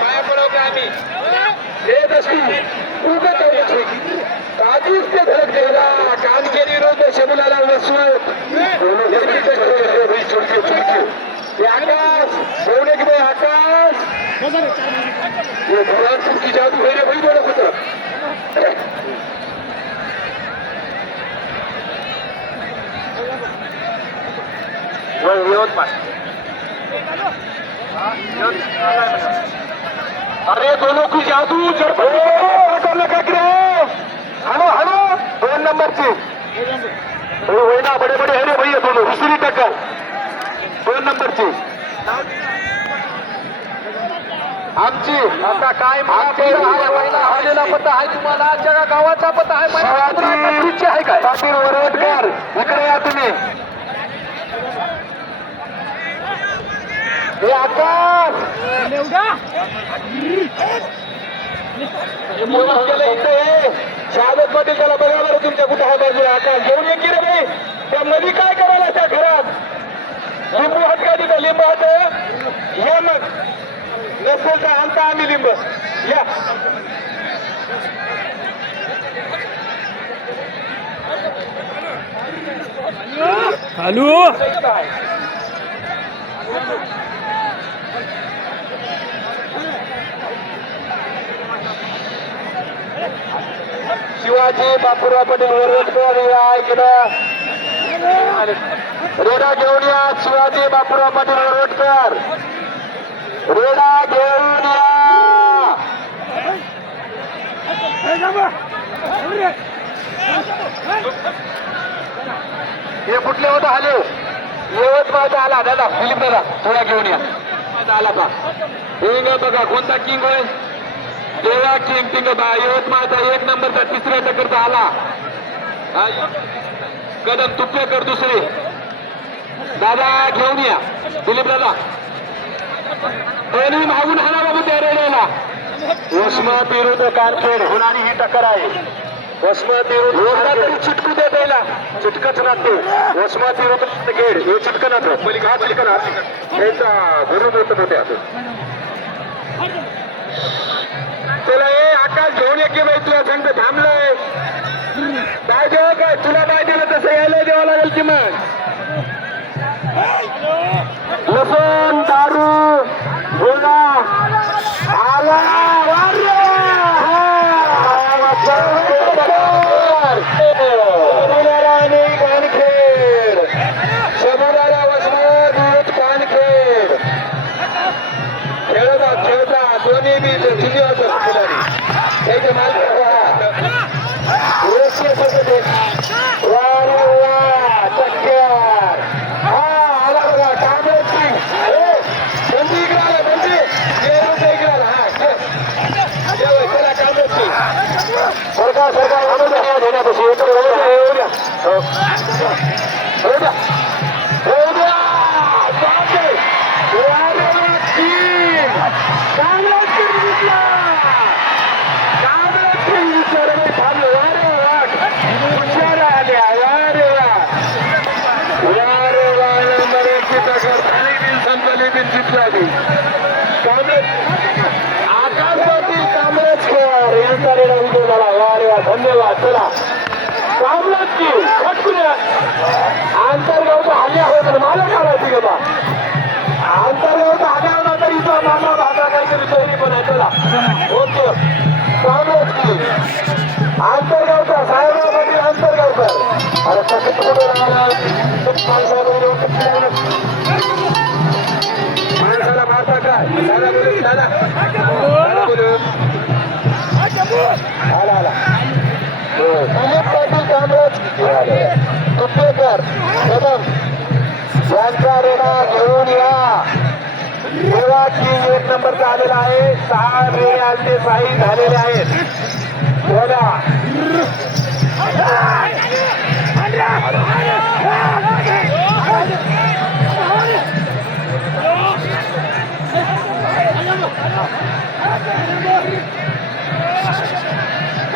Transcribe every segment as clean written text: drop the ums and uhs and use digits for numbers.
पाया पडवतो आम्ही हे दसती उगत आहे काजीच ते धडक देला कानकेरी रोज शबुलाला वसवत आकाश बोलने की भाई आकाश ये भगवान की जादू है रे भाई बोला पुत्र अरे दोनों की जादू करने का हलो हलो 2 नंबर ची होय ना बडे बडे है रे भैया दोनों दुसरी टक्कर 2 नंबर ची आमची आता काय आलेला पत्ता आहे तुम्हाला आजच्या गावाचा पत्ता आहे काय पाटील वरवटकर इकडे या तुम्ही हे आकाश शहादत पाटील त्याला बघा बरं तुमच्या कुठे आहे बाजूला आकाश घेऊन ये की रे भाई त्या मध्ये काय करायला त्या घरात लिंबू हात का तिथं लिंबू हात या मग नसेल तर आणता आम्ही लिंब या चालू शिवाजी बापूराव पटेल वरवटकर इकडं रेडा घेऊन या शिवाजी बापूराव पाटील वरवटकर रेडा घेऊन या हे कुठले होता आले यवतमाळचा आला दादा फिलिप दादा थोडा घेऊन या आला का हे बघा कोणता किंग होय देवा किंग किंग यवतमाळचा 1 नंबरचा 3ऱ्या टक्करचा आला कदम तुपकेकर दुसरे दादा घेऊन या दिलीप दादा दोन्ही मागून हाना बाबू त्या रेड्याला वसमत विरुद्ध कारखेड होणारी ही टक्कर आहे वसमत विरुद्ध चिटकू दे द्यायला चिटकच राहते वसमत विरुद्ध गेड हे चिटकन त्याचा गुरु होत होते चला हे आकाश घेऊन ये की बाई तुला संघ थांबलंय काय जेव्हा काय तुला काय दिलं तसं यायला द्यावं लागेल की मग लसूण दारू घोडा आला कानखेड शबुदारा वसमत कानखेड खेळता खेळता दोन्ही बी चिन्ह होतं खिलाडी त्याचे मालक सरकार देण्यापासून आकाशवाणी कामराजकर यांचा रेडा विजय झाला धन्यवाद चला कामराजची आंतरगावचा हल्ला होत मला काढायची गता आंतरगावचा हल्ला होता तरी तो मामा भाता काहीतरी शैली पण आहे चला ओके कामराजची आंतरगावचा साहेबराव पाटील आंतरगावकर अरे कसं कुठे राहणार माणसाला मारता काय दादा बोलू दादा दादा बोलू आला आला दिलीप पाटील कामराज तुपेकर कदम यांचा रेडा घेऊन या तेव्हा किंग 1 नंबरचा आलेला आहे 6 रेडे आलते 6 झालेले आहेत बोला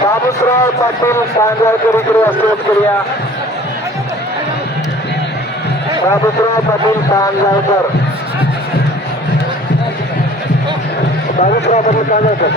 बाबूसराव पाटील सांगवाळकर इकडे असोत करूया बाबूसराव पाटील सांगवाळकर बावीसराव काय नाही का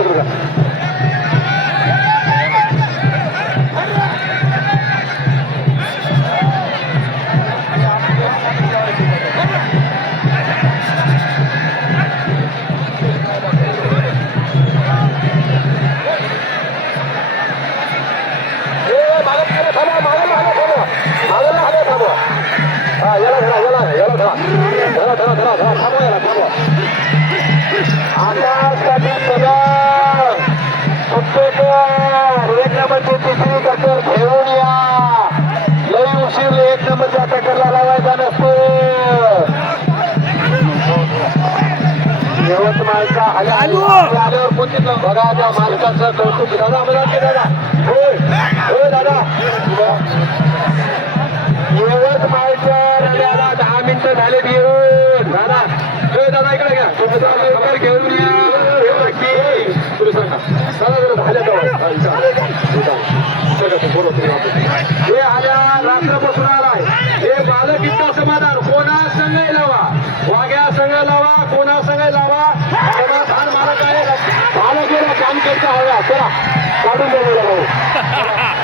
एक नंबरची तिसरी टक्कर घेऊन या लई उशीर एक नंबरच्या टक्करला लावायचा नसतो यवतमाळचा आल्यावर कोणतीच बघा त्या मालकाचं कौतुक दादा मला दादा होय दादा यवतमाळच्या रड्याला 10 मिनिटं झाले येऊन दादा दादा इकडे घ्या लवकर घेऊन या हे आल्या रात्रपासून आलाय हे बालक इतका समाधान कोणा संघ लावा वाघ्या संघ लावा कोणा संघ लावा समाधान मालक आहे बालक काम करता हवा चला काढून द्या